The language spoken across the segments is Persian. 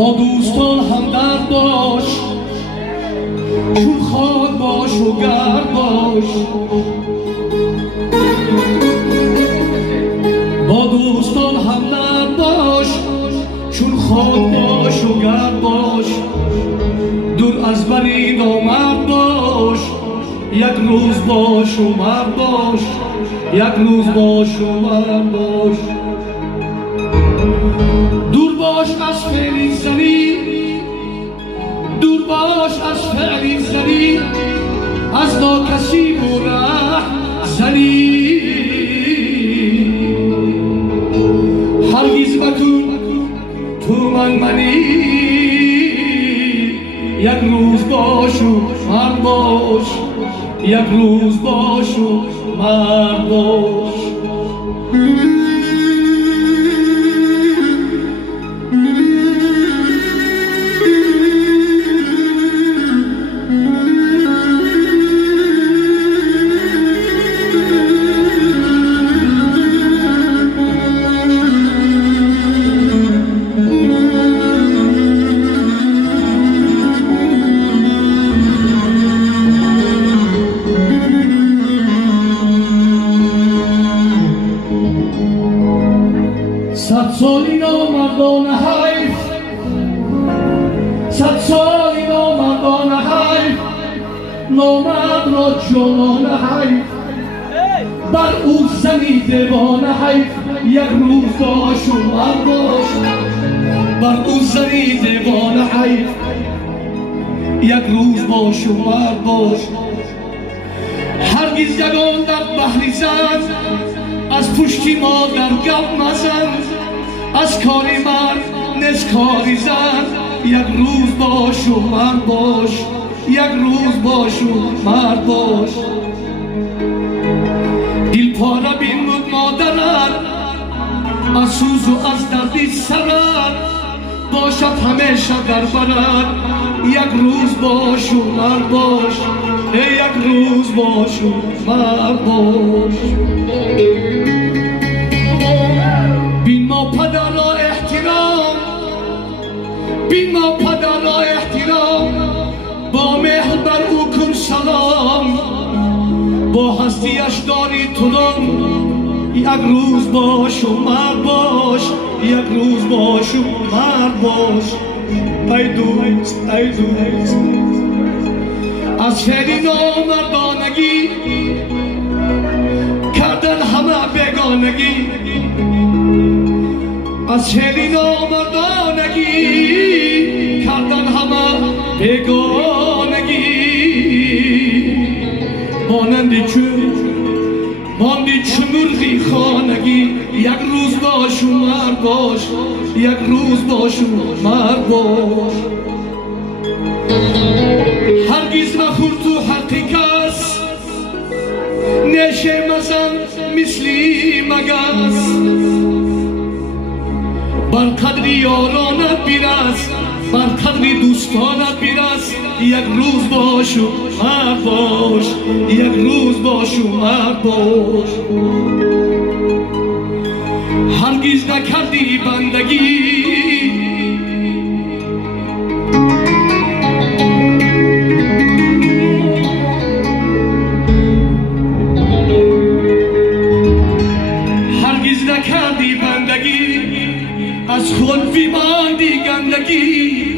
با دوستان همدرد باش، چون خاک باش و گرد باش. با دوستان همدرد باش، چون خاک باش و گرد باش. دور از بری نامرد باش، یک روز باش و مرد باش، یک روز باش و مرد باش. دور باش از فعل زنی، دور باش از فعل زنی، از ناکسی و ره زنی. هرگز مکن تو منی، یک روز باش و مرد باش، یک روز باش و مرد باش. صد سالی نامردان حیف، صد سالی نامردان حیف، نامرد را جانان حیف. بر او زنی دیوانه حیف، یک روز باش و مرد باش. بر او زنی دیوانه حیف، یک روز باش و مرد باش. هرگز یگان در بحری زن، از پشتی ما در گپ مزن. از کاری مرد نیست کاری زن، یک روز باش و مرد باش، یک روز باش و مرد باش. دل پاره بین بود مادرت، از سوز و از دردی سرت، باشد همیشه در برت. یک روز باش و مرد باش، یک روز باش و مرد باش. بین ما پدر را احترام، بین ما پدر را احترام، با مهر بر او کن سلام. با هستیش داری تنم، یک روز باش و مرد باش، یک روز باش و مرد باش. ای دوست ای دوست، از فعل نامردانگی کردن همه بیگانگی. از فعل نامردانگی کردن همه بیگانگی. مانند چون مرغی خانگی، یک روز باش و مرد باش، یک روز باش و مرد باش. هرگز مخور تو حق کس، نشه مزن مثلی مگس. بر قدری یارانت بیرس، بر قدری دوستانت بیرس. یک روز باش و مرد باش، یک روز باش و مرد باش. هرگز نکردی بندگی، هرگز نکردی بندگی، از خود بیماندی گندگی.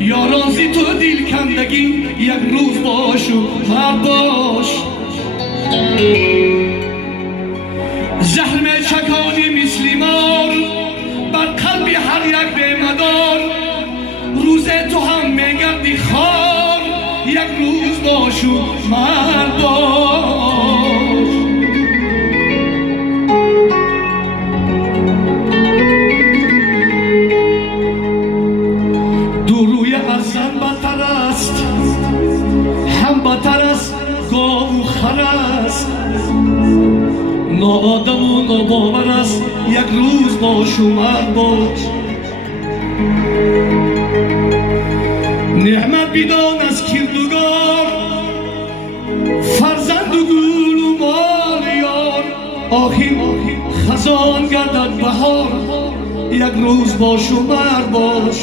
یاران زی تو دل کندگی، یک روز باش و مرد باش. زهر می چکانی مثل مار، بر قلب هر یک بیمدار. روز تو هم می گردی خار، یک روز باش و مرد باش. دوروی از زن بدتر است، هم بدتر است گاو و خر است. ناآدم و ناباور است، یک روز باش و مرد باش. نعمت بدان از کردگار، فرزند و گل و مال یار. آخر خزان گردد بهار، یک روز باش و مرد باش.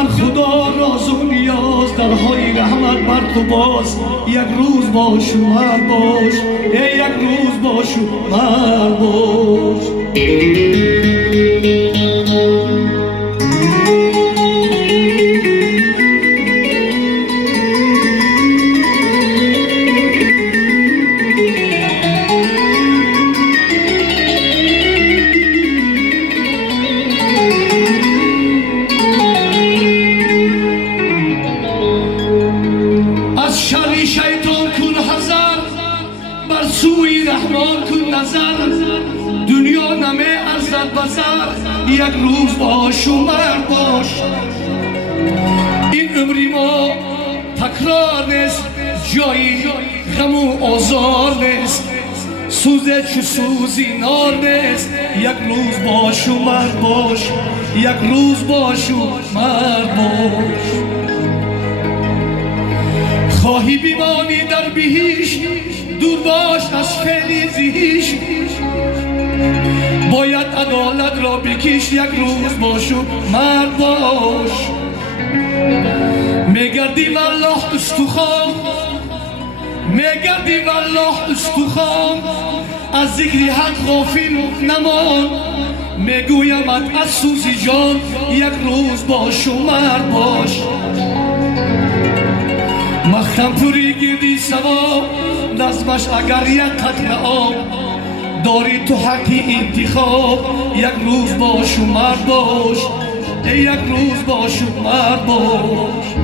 بر خدا راز و نیاز درهای رحمت بر تو باز یک روز باش و مرد باش یک روز باش و مرد باش شر شیطان کن حذر بر سوی رحمان کن نظر دنیا نمی ارزد بزر یک روز باش و مرد باش این عمری ما تکرار نیست جایی غم و آزار نیست سوزه چو سوزی نار نیست یک روز باش و مرد باش یک روز باش و مرد باش خواهی بیمانی در بهیش دور باش از فعلی زیش باید عدالت را بکش یک روز باش و مرد باش میگردی والله استخوان میگردی والله استخوان از ذکر حق غافل نمان میگویمت از سوزی جان یک روز باش و مرد باش مختم پوری گیردی سوا نظمش اگر یک قطر آب داری تو حقی انتخاب یک روز باش و مرد باش یک روز باش و مرد باش